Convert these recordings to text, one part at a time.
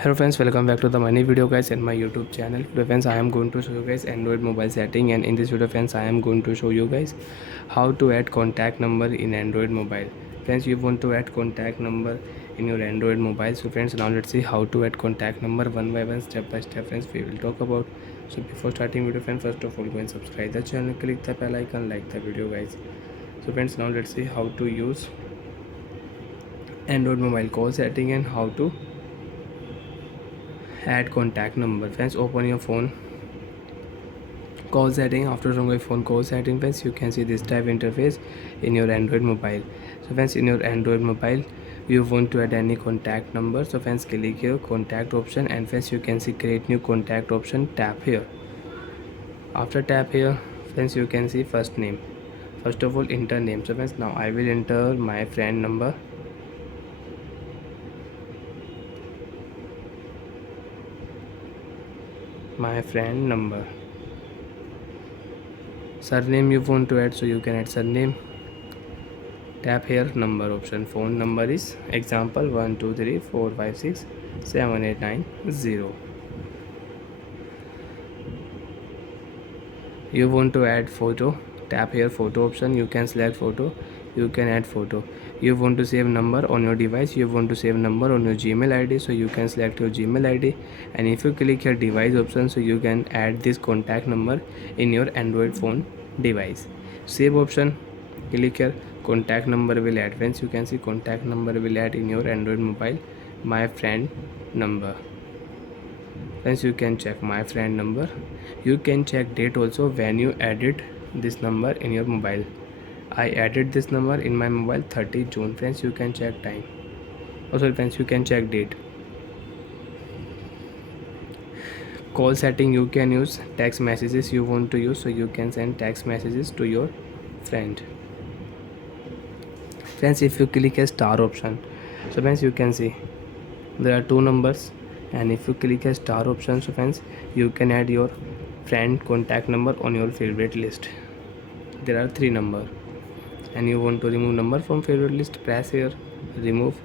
Hello friends, welcome back to the money video guys in my YouTube channel. Today friends, I am going to show you guys Android mobile setting, and in this video friends, I am going to show you guys how to add contact number in Android mobile. Friends, you want to add contact number in your Android mobile. So friends, now let's see how to add contact number one by one, step by step friends, we will talk about. So before starting video friends, first of all go and subscribe the channel, click the bell icon, like the video guys. So friends, now let's see how to use Android mobile call setting and how to add contact number. Friends, open your phone call setting. After showing your phone call setting friends, you can see this type interface in your Android mobile. So friends, in your Android mobile you want to add any contact number. So friends, click here contact option, and friends you can see create new contact option, tap here. After tap here friends, you can see first name. First of all enter name. So friends, now I will enter my friend number. My friend number. Surname you want to add, so you can add surname. Tap here number option. Phone number is example 123456789 You want to add photo, tap here photo option. You can select photo, you can add photo. You want to save number on your device, you want to save number on your Gmail ID, so you can select your Gmail ID. And if you click here device option, so you can add this contact number in your Android phone device. Save option, click here contact number will add. Friends, you can see contact number will add in your Android mobile, my friend number. Friends, you can check my friend number. You can check date also when you added this number in your mobile. I added this number in my mobile 30 June. Friends, you can check time. Also friends, you can check date. Call setting, you can use text messages you want to use, so you can send text messages to your friend. Friends, if you click a star option, so friends you can see there are two numbers, and if you click a star option, so friends you can add your friend contact number on your favorite list. There are three number, and you want to remove number from favorite list, press here remove.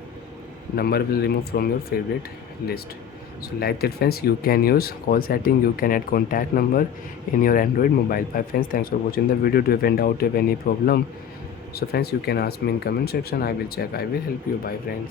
Number will remove from your favorite list. So like that friends, you can use call setting, you can add contact number in your Android mobile. Bye friends, thanks for watching the video. Do you have any doubt, do you have any problem, so friends you can ask me in comment section. I will check, I will help you. Bye friends.